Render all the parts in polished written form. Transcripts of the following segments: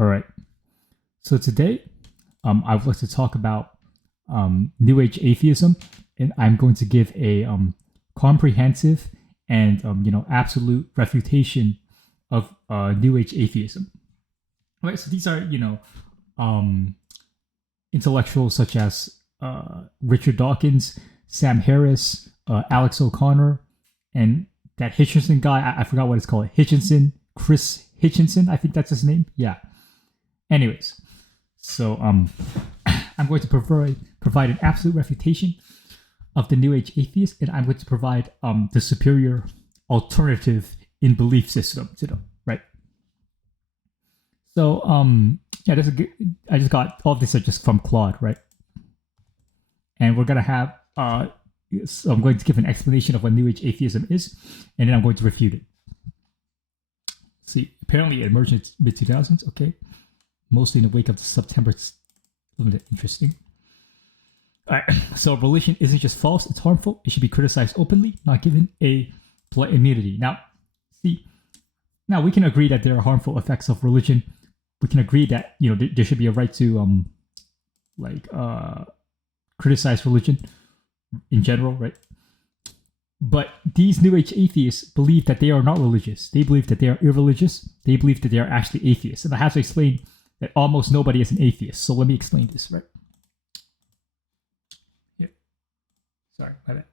All right. So today, I would like to talk about New Age atheism, and I'm going to give a comprehensive and absolute refutation of New Age atheism. All right. So these are intellectuals such as Richard Dawkins, Sam Harris, Alex O'Connor, and that Hitchinson guy. I forgot what it's called. Chris Hitchinson. I think that's his name. Yeah. Anyways, so I'm going to provide an absolute refutation of the New Age atheist, and I'm going to provide the superior alternative in belief system to them, right? So yeah, this is good. I just got all of this just from Claude, right? And we're gonna have so I'm going to give an explanation of what New Age atheism is, and then I'm going to refute it. See, apparently it emerged in mid 2000s. Okay, mostly in the wake of the September. Interesting. All right. So religion isn't just false; it's harmful. It should be criticized openly, not given a polite immunity. Now, see, now we can agree that there are harmful effects of religion. We can agree that there should be a right to criticize religion in general, right? But these New Age atheists believe that they are not religious. They believe that they are irreligious. They believe that they are actually atheists. And I have to explain that almost nobody is an atheist. So let me explain this, right? Yeah. Sorry, my bad.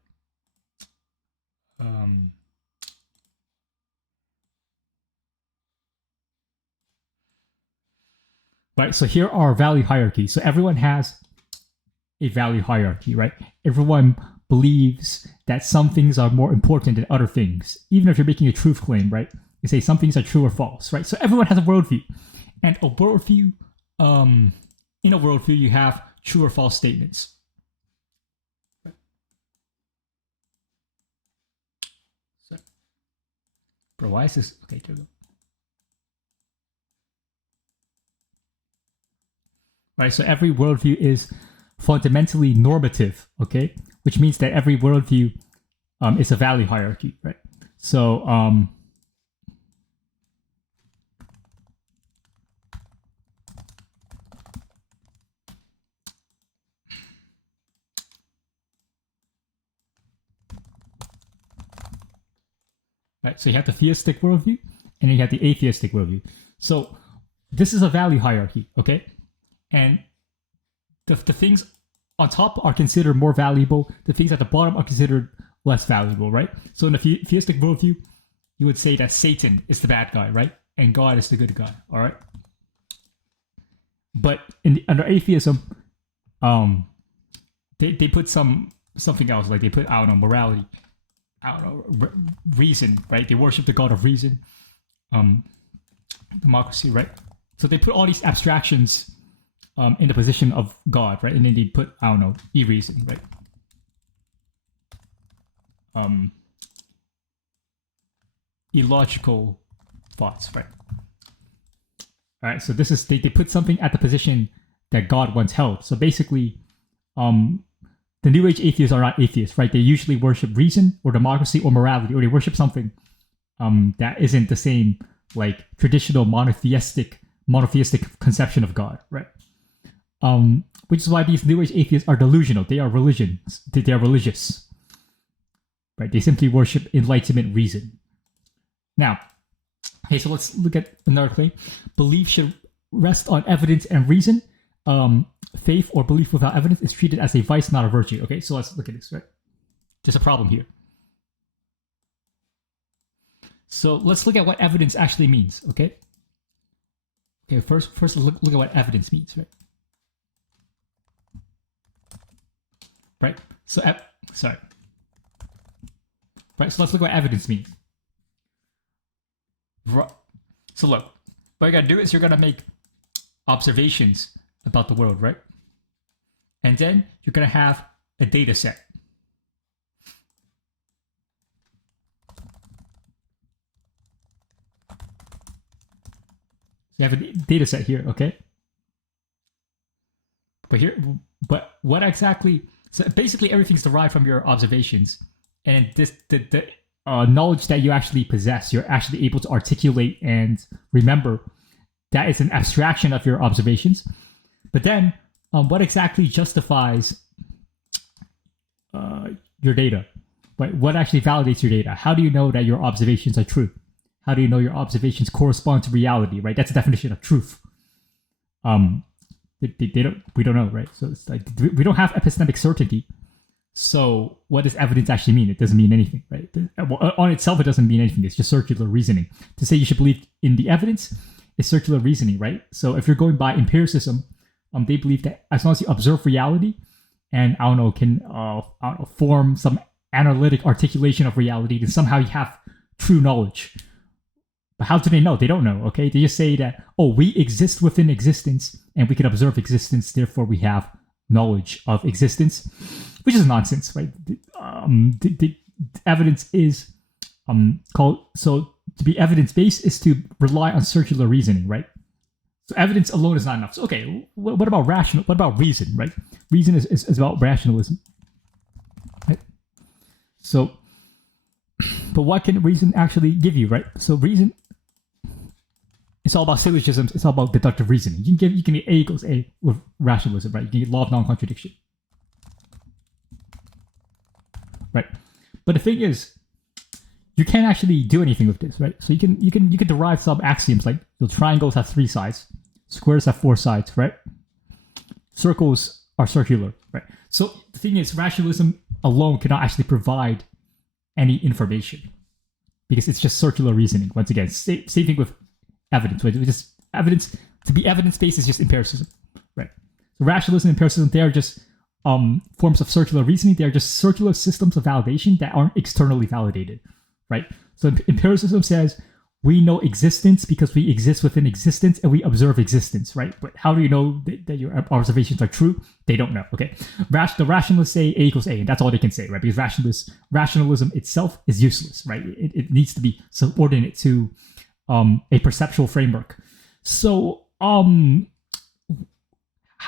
Right, so here are value hierarchy. So everyone has a value hierarchy, right? Everyone believes that some things are more important than other things. Even if you're making a truth claim, right? You say some things are true or false, right? So everyone has a worldview. And a worldview, in a worldview, you have true or false statements. Right. So, bro, why is this? Okay, here we go. Right, so every worldview is fundamentally normative, okay? Which means that every worldview is a value hierarchy, right? So, right, so you have the theistic worldview, and then you have the atheistic worldview. So this is a value hierarchy, okay? And the things on top are considered more valuable. The things at the bottom are considered less valuable, right? So in the theistic worldview, you would say that Satan is the bad guy, right? And God is the good guy, all right? But under atheism, they put something else, like they put, I don't know, morality, I don't know, reason, right? They worship the God of reason, democracy, right? So they put all these abstractions in the position of God, right? And then they put, I don't know, e-reason, right? Illogical thoughts, right? All right, so this is, they put something at the position that God once held. So basically, the New Age atheists are not atheists, right? They usually worship reason or democracy or morality, or they worship something that isn't the same, like traditional monotheistic conception of God, right? Which is why these New Age atheists are delusional. They are religions. They are religious, right? They simply worship enlightenment reason. Now, okay, so let's look at another claim. Belief should rest on evidence and reason. Faith or belief without evidence is treated as a vice, not a virtue. Okay, so let's look at this, right? There's a problem here. So let's look at what evidence actually means, okay? Okay, first look at what evidence means, right? Right? So, sorry. Right, so let's look at what evidence means. So look, what you're going to do is you're going to make observations about the world, right? And then you're going to have a data set. So you have a data set here, okay? But what exactly? So basically, everything's derived from your observations, and the knowledge that you actually possess, you're actually able to articulate and remember, that is an abstraction of your observations. But then, what exactly justifies your data? Right? What actually validates your data? How do you know that your observations are true? How do you know your observations correspond to reality? Right? That's the definition of truth. We don't know, right? So it's like we don't have epistemic certainty. So what does evidence actually mean? It doesn't mean anything, right? On itself, it doesn't mean anything. It's just circular reasoning. To say you should believe in the evidence is circular reasoning, right? So if you're going by empiricism, they believe that as long as you observe reality and can form some analytic articulation of reality, then somehow you have true knowledge. But how do they know? They don't know, okay? They just say that, we exist within existence and we can observe existence, therefore we have knowledge of existence, which is nonsense, right? The evidence is so to be evidence-based is to rely on circular reasoning, right? So evidence alone is not enough. So, okay, what about rational? What about reason, right? Reason is about rationalism, right? So, but what can reason actually give you, right? So reason, it's all about syllogisms. It's all about deductive reasoning. You can get A equals A with rationalism, right? You can get law of non-contradiction, right? But the thing is, you can't actually do anything with this, right? So you can derive some axioms like triangles have 3 sides, squares have 4 sides, right? Circles are circular, right? So the thing is, rationalism alone cannot actually provide any information because it's just circular reasoning. Once again, same thing with evidence. Right? Just evidence to be evidence-based is just empiricism, right? So rationalism and empiricism, they are just forms of circular reasoning. They are just circular systems of validation that aren't externally validated, right? So empiricism says we know existence because we exist within existence and we observe existence, right? But how do you know that your observations are true? They don't know, okay? The rationalists say A equals A, and that's all they can say, right? Because rationalism itself is useless, right? It needs to be subordinate to a perceptual framework. So, how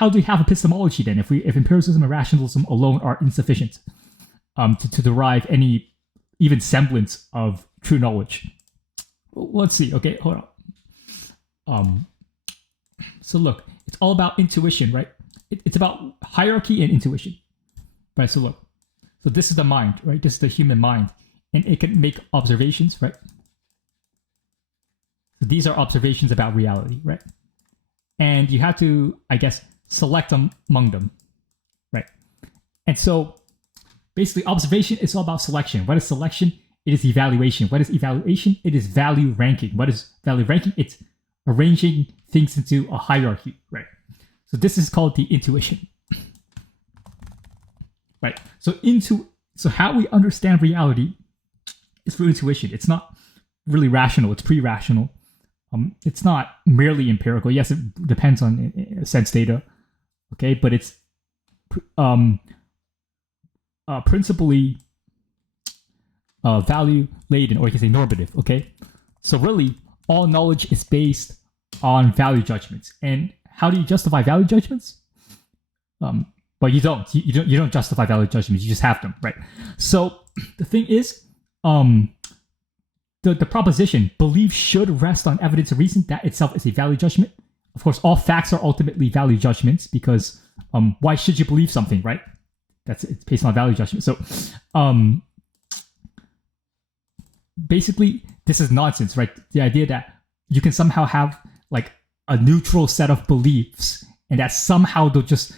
do we have epistemology then if empiricism and rationalism alone are insufficient to derive any even semblance of true knowledge? Let's see. Okay, hold on. So look, it's all about intuition, right? It's about hierarchy and intuition, right? So look, so this is the mind, right? This is the human mind, and it can make observations, right? So these are observations about reality, right? And you have to, I guess, select among them, right? And so basically, observation is all about selection. What is selection? It is evaluation. What is evaluation? It is value ranking. What is value ranking? It's arranging things into a hierarchy, right? So this is called the intuition, right? So how we understand reality is through intuition. It's not really rational. It's pre-rational. It's not merely empirical. Yes, it depends on sense data, okay, but it's principally value laden, or you can say normative, okay? So really, all knowledge is based on value judgments. And how do you justify value judgments? Well, you don't. You don't justify value judgments. You just have them, right? So the thing is, the proposition belief should rest on evidence and reason, that itself is a value judgment. Of course, all facts are ultimately value judgments because why should you believe something, right? It's based on value judgment. So basically, this is nonsense, right? The idea that you can somehow have like a neutral set of beliefs and that somehow they'll just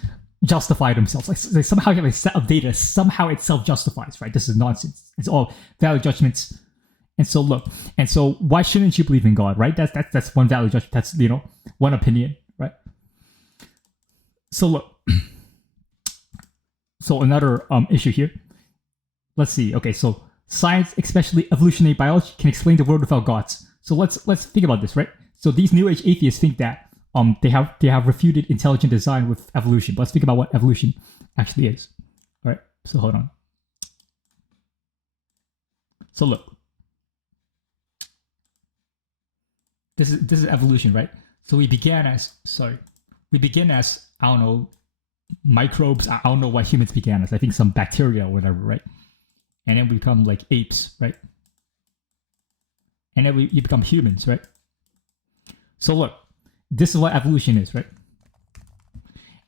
justify themselves. Like they somehow have a set of data, somehow it self-justifies, right? This is nonsense. It's all value judgments. And so look, and so why shouldn't you believe in God, right? That's one value judgment. That's, one opinion, right? So look, so another issue here. Let's see. Okay, so science, especially evolutionary biology, can explain the world without gods. So let's think about this, right? So these New Age atheists think that they have refuted intelligent design with evolution. But let's think about what evolution actually is. All right. So hold on. So look. This is evolution, right? So we begin as I don't know, microbes. I don't know what humans began as. I think some bacteria or whatever, right? And then we become like apes, right? And then you become humans, right? So look, this is what evolution is, right?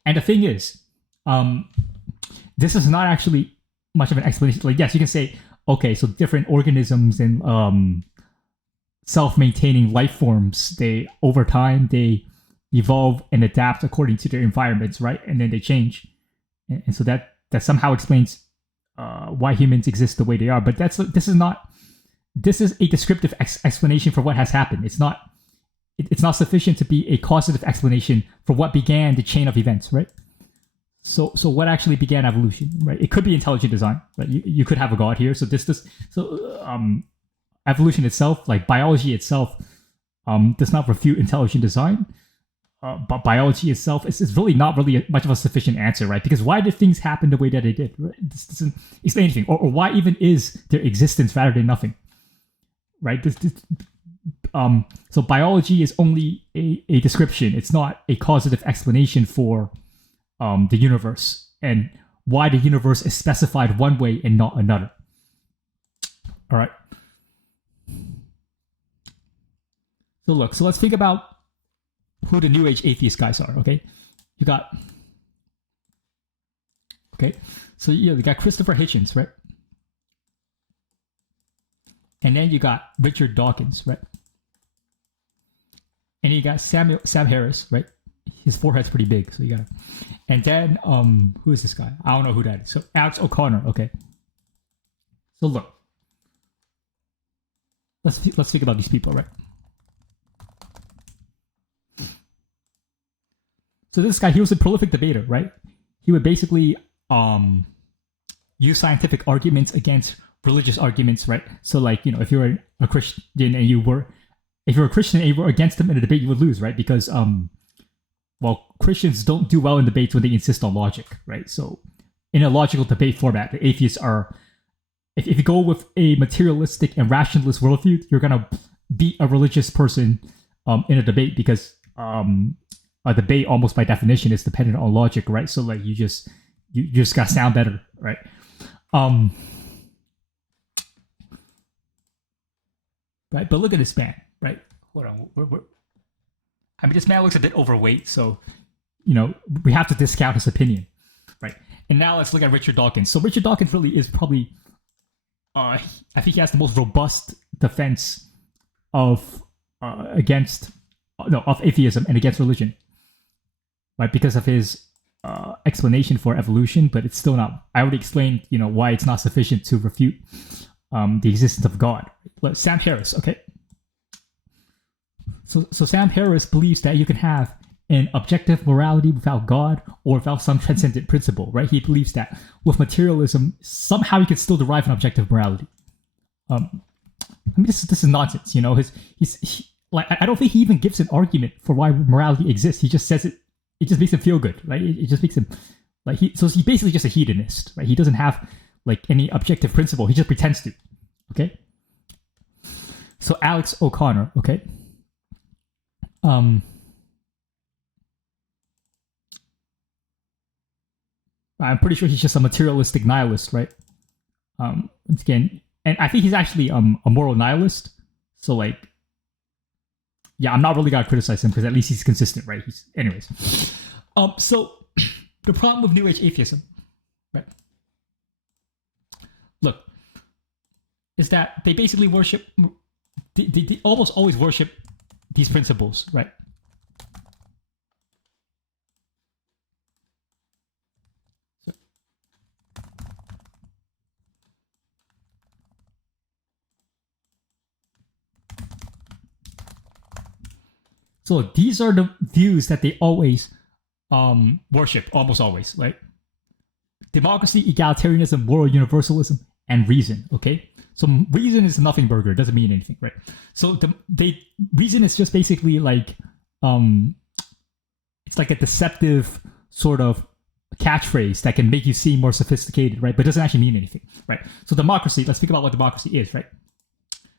And the thing is, this is not actually much of an explanation. Like, yes, you can say, okay, so different organisms and self-maintaining life forms, they over time they evolve and adapt according to their environments, right? And then they change, and so that somehow explains why humans exist the way they are. But this is a descriptive explanation for what has happened. It's not sufficient to be a causative explanation for what began the chain of events, right? So what actually began evolution, right? It could be intelligent design, right? You could have a god here. So evolution itself, like biology itself, does not refute intelligent design. But biology itself is really not really much of a sufficient answer, right? Because why did things happen the way that they did? Right? This doesn't explain anything. Or why even is their existence rather than nothing, right? So biology is only a description. It's not a causative explanation for the universe and why the universe is specified one way and not another. All right. So let's think about who the New Age atheist guys are, okay? You got Christopher Hitchens, right? And then you got Richard Dawkins, right? And you got Sam Harris, right? His forehead's pretty big, so you got. And then who is this guy? I don't know who that is. So Alex O'Connor, okay. So look, let's think about these people, right? So this guy, he was a prolific debater, right? He would basically use scientific arguments against religious arguments, right? So like, if you were a Christian and you were against them in a debate, you would lose, right? Because Christians don't do well in debates when they insist on logic, right? So in a logical debate format, the atheists are, if you go with a materialistic and rationalist worldview, you're gonna beat a religious person in a debate because a debate almost by definition is dependent on logic, right? So like you just gotta sound better, right? Right, but look at this man, right? Hold on, I mean, this man looks a bit overweight, so we have to discount his opinion, right? And now let's look at Richard Dawkins. So Richard Dawkins really is probably, I think he has the most robust defense of atheism and against religion, right? Because of his explanation for evolution, but it's still not. I already explained, why it's not sufficient to refute the existence of God. But Sam Harris, okay. So Sam Harris believes that you can have an objective morality without God or without some transcendent principle, right? He believes that with materialism, somehow you can still derive an objective morality. I mean, this is nonsense. I don't think he even gives an argument for why morality exists. He just says it. It just makes him feel good, right? It just makes him so he's basically just a hedonist, right? He doesn't have any objective principle. He just pretends to. Okay. So Alex O'Connor, okay. I'm pretty sure he's just a materialistic nihilist, right? Once again, and I think he's actually a moral nihilist. So I'm not really gonna criticize him because at least he's consistent, right? Anyways. So the problem with New Age atheism, right? Look, is that they basically worship. They almost always worship these principles, right? So these are the views that they always worship, almost always, right? Democracy, egalitarianism, moral universalism, and reason, okay? So reason is nothing burger, it doesn't mean anything, right? So reason is just basically it's like a deceptive sort of catchphrase that can make you seem more sophisticated, right? But it doesn't actually mean anything, right? So democracy, let's think about what democracy is, right?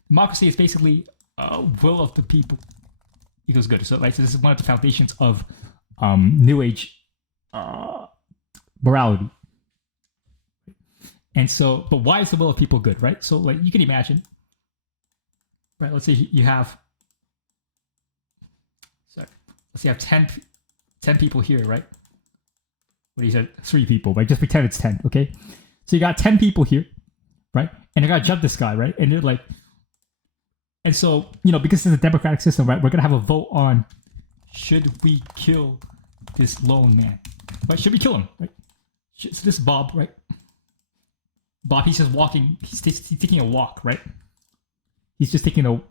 Democracy is basically will of the people equals good. So this is one of the foundations of New Age morality. And so, but why is the will of people good, right? So you can imagine, right? Let's say you have, let's say I have 10 people here, right? What do you say? 3 people, right? Just pretend it's 10, okay? So you got 10 people here, right? And I gotta judge this guy, right? And they're like, and so, because it's a democratic system, right? We're gonna have a vote on should we kill this lone man, right? Should we kill him, right? So this Bob, right? Bob, he's just walking. He's taking a walk, right? He's just taking a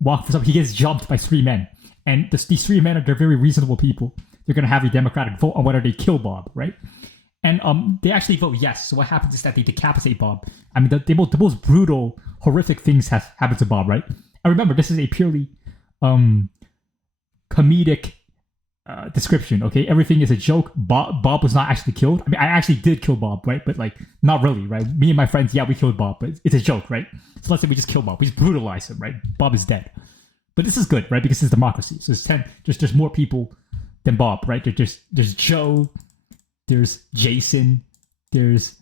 walk for something. He gets jumped by 3 men, and these 3 men they're very reasonable people. They're gonna have a democratic vote on whether they kill Bob, right? And they actually vote yes. So what happens is that they decapitate Bob. I mean, the most brutal, horrific things have happened to Bob, right? And remember, this is a purely comedic description, okay? Everything is a joke. Bob was not actually killed. I mean, I actually did kill Bob, right? But like, not really, right? Me and my friends, yeah, we killed Bob, but it's a joke, right? So let's say we just kill Bob. We just brutalize him, right? Bob is dead. But this is good, right? Because it's democracy. So there's more people than Bob, right? There's Joe, there's Jason, there's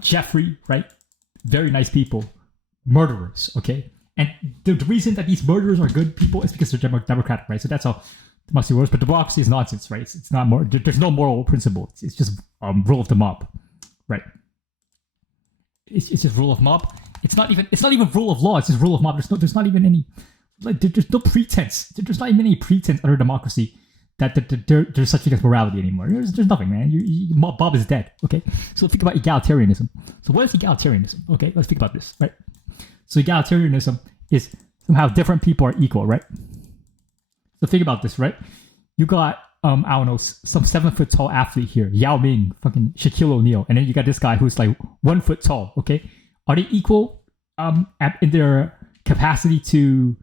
Jeffrey, right? Very nice people. Murderers, okay? And the reason that these murderers are good people is because they're democratic, right? So that's how democracy works. But democracy is nonsense, right? It's not more. There's no moral principle. It's just rule of the mob, right? It's just rule of mob. It's not even rule of law. It's just rule of mob. There's not even any there's no pretense. There's not even any pretense under democracy that there's such thing as morality anymore. There's nothing, man. Bob is dead. Okay, so think about egalitarianism. So what is egalitarianism? Okay, let's think about this, right? So egalitarianism is somehow different people are equal, right? So think about this, right? You got I don't know, some 7 foot tall athlete here, Yao Ming, fucking Shaquille O'Neal, and then you got this guy who's like 1 foot tall. Okay, are they equal in their capacity to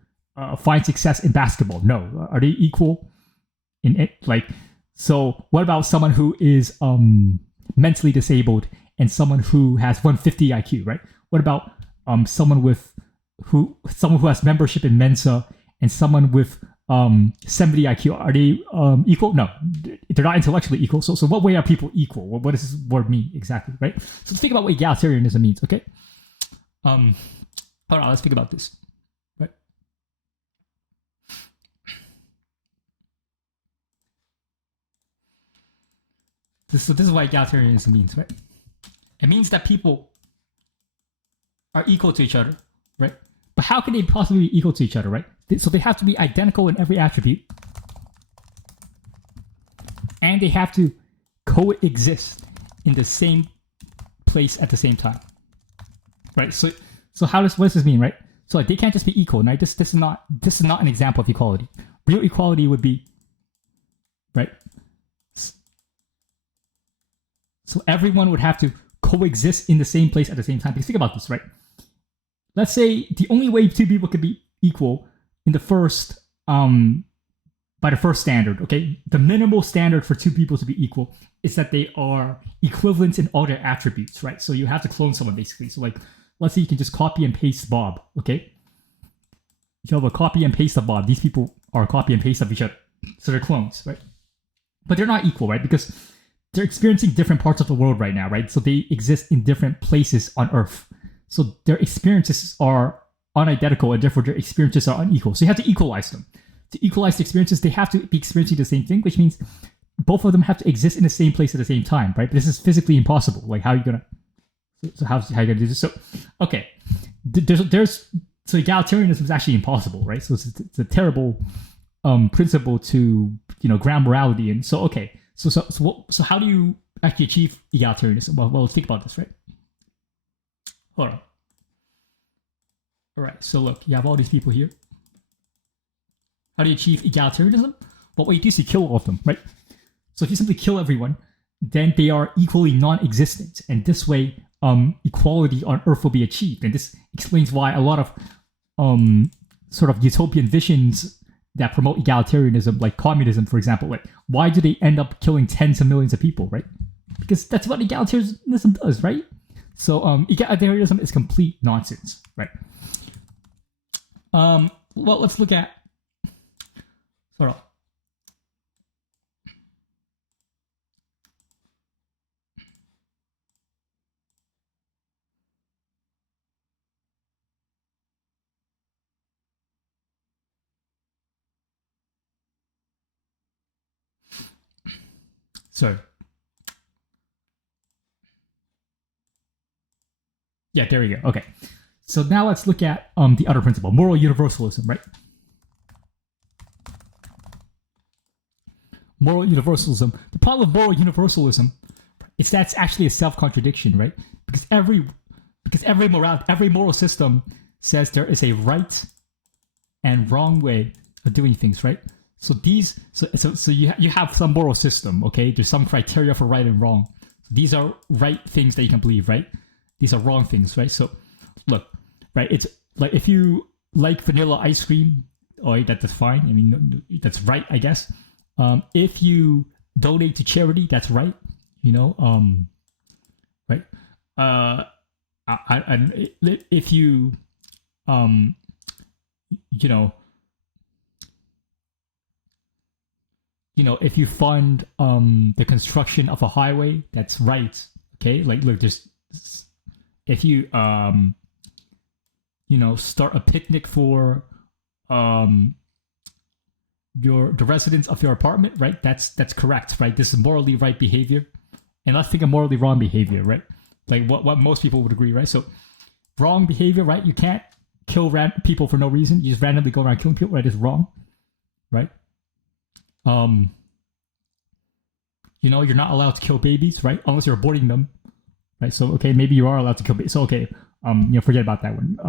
find success in basketball? No. Are they equal in it? Like, so what about someone who is mentally disabled and someone who has 150 IQ, right? What about someone who has membership in Mensa and someone with 70 IQ? Are they equal? No, they're not intellectually equal. So what way are people equal? What does this word mean exactly, right? So think about what egalitarianism means, okay? Hold on, let's think about this, right? So this is what egalitarianism means, right? It means that people are equal to each other, right? But how can they possibly be equal to each other, right? So they have to be identical in every attribute, and they have to coexist in the same place at the same time, right? So what does this mean, right? So like, they can't just be equal, right? This is not an example of equality. Real equality would be, right? So everyone would have to coexist in the same place at the same time. Because think about this, right? Let's say the only way 2 people could be equal in the first, by the first standard, okay? The minimal standard for 2 people to be equal is that they are equivalent in all their attributes, right? So you have to clone someone, basically. So like, let's say you can just copy and paste Bob, okay? You have a copy and paste of Bob. These people are a copy and paste of each other. So they're clones, right? But they're not equal, right? Because they're experiencing different parts of the world right now, right? So they exist in different places on Earth. So their experiences are unidentical, and therefore their experiences are unequal. So you have to equalize them. To equalize the experiences, they have to be experiencing the same thing, which means both of them have to exist in the same place at the same time, right? But this is physically impossible. Like, how are you gonna? So how are you gonna do this? So okay, so egalitarianism is actually impossible, right? So it's a terrible principle to ground morality in. So okay, so how do you actually achieve egalitarianism? Well, let's think about this, right? Hold on. All right, so look, you have all these people here. How do you achieve egalitarianism? Well, what you do is you kill all of them, right? So if you simply kill everyone, then they are equally non-existent, and this way, equality on Earth will be achieved. And this explains why a lot of sort of utopian visions that promote egalitarianism, like communism, for example, like, why do they end up killing tens of millions of people, right? Because that's what egalitarianism does, right? So egalitarianism is complete nonsense, right? Well, let's look at. Hold on. So, yeah, there we go. Okay. So now let's look at the other principle, moral universalism, right? Moral universalism. The problem with moral universalism is that it's actually a self-contradiction, right? Because every moral system says there is a right and wrong way of doing things, right? So you have some moral system, okay? There's some criteria for right and wrong. These are right things that you can believe, right? These are wrong things, right? So look, right? It's like if you like vanilla ice cream, oh, that's fine. I mean, that's right, I guess. If you donate to charity, that's right. You know, right? If you, if you fund the construction of a highway, that's right. Okay, like look, just if you start a picnic for the residents of your apartment, right? That's correct, right? This is morally right behavior, and let's think of morally wrong behavior, right? Like what most people would agree, right? So wrong behavior, right? You can't kill people for no reason. You just randomly go around killing people, right? It's wrong, right? You're not allowed to kill babies, right? Unless you're aborting them, right? So okay, maybe you are allowed to kill babies. So okay, forget about that one.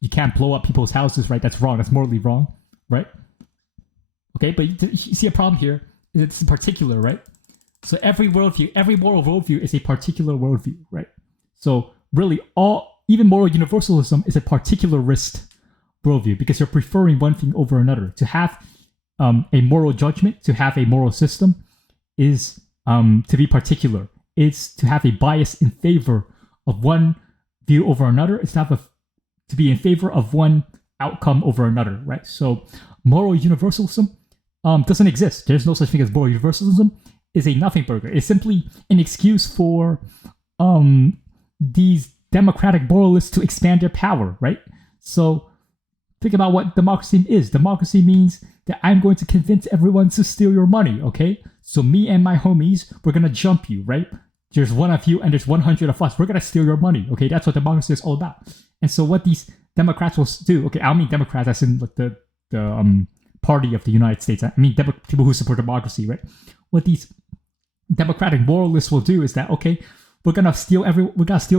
You can't blow up people's houses, right? That's wrong. That's morally wrong, right? Okay, but you see a problem here. It's particular, right? So every moral worldview is a particular worldview, right? So really, even moral universalism is a particularist worldview because you're preferring one thing over another. To have a moral judgment, to have a moral system, is to be particular. It's to have a bias in favor of one view over another. It's to be in favor of one outcome over another, right? So moral universalism doesn't exist. There's no such thing as moral universalism. Is a nothing burger. It's simply an excuse for these democratic moralists to expand their power, right? So think about what democracy is. Democracy means that I'm going to convince everyone to steal your money, okay? So me and my homies, we're going to jump you, right? There's one of you and there's 100 of us. We're going to steal your money, okay? That's what democracy is all about. And so what these Democrats will do, okay, I don't mean Democrats as in like the party of the United States. I mean people who support democracy, right? What these democratic moralists will do is that, okay, we're gonna steal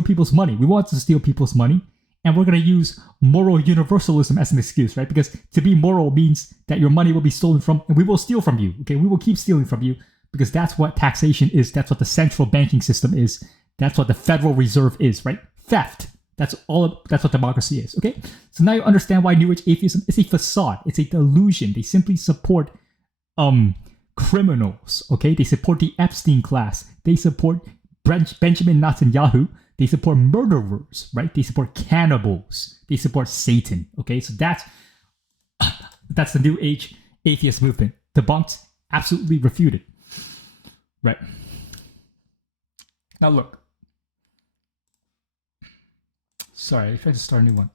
people's money. We want to steal people's money, and we're gonna use moral universalism as an excuse, right? Because to be moral means that your money will be stolen from, and we will steal from you. Okay, we will keep stealing from you because that's what taxation is. That's what the central banking system is. That's what the Federal Reserve is, right? Theft. That's what democracy is. Okay, so now you understand why New Age atheism is a facade. It's a delusion. They simply support criminals, okay? They support the Epstein class. They support Benjamin Netanyahu. They support murderers, right? They support cannibals. They support Satan, okay? So that's the New Age atheist movement. Debunked, absolutely refuted, right? Now look. Sorry, I tried to start a new one.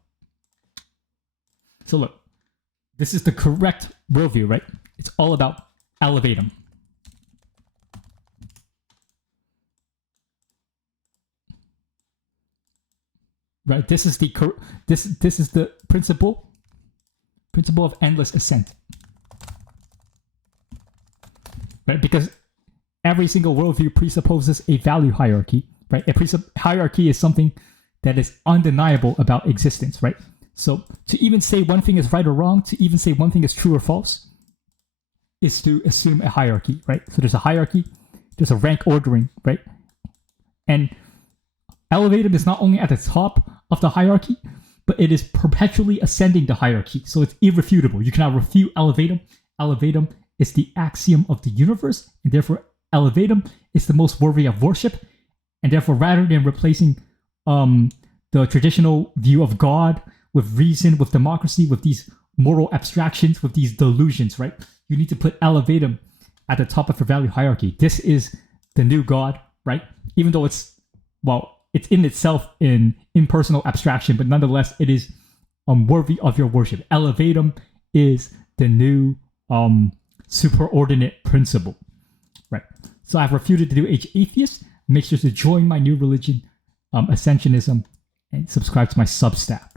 So look, this is the correct worldview, right? It's all about elevatum. Right. This is the principle of endless ascent. Right, because every single worldview presupposes a value hierarchy. Right, hierarchy is something that is undeniable about existence. Right. So to even say one thing is right or wrong, to even say one thing is true or false, is to assume a hierarchy, right? So there's a hierarchy, there's a rank ordering, right? And elevatum is not only at the top of the hierarchy, but it is perpetually ascending the hierarchy. So it's irrefutable. You cannot refute elevatum. Elevatum is the axiom of the universe, and therefore elevatum is the most worthy of worship. And therefore, rather than replacing the traditional view of God with reason, with democracy, with these moral abstractions, with these delusions, right? You need to put elevatum at the top of your value hierarchy. This is the new God, right? Even though it's in itself an impersonal abstraction, but nonetheless, it is worthy of your worship. Elevatum is the new superordinate principle. So I've refuted the New Age Atheists. Make sure to join my new religion, Ascensionism, and subscribe to my Substack.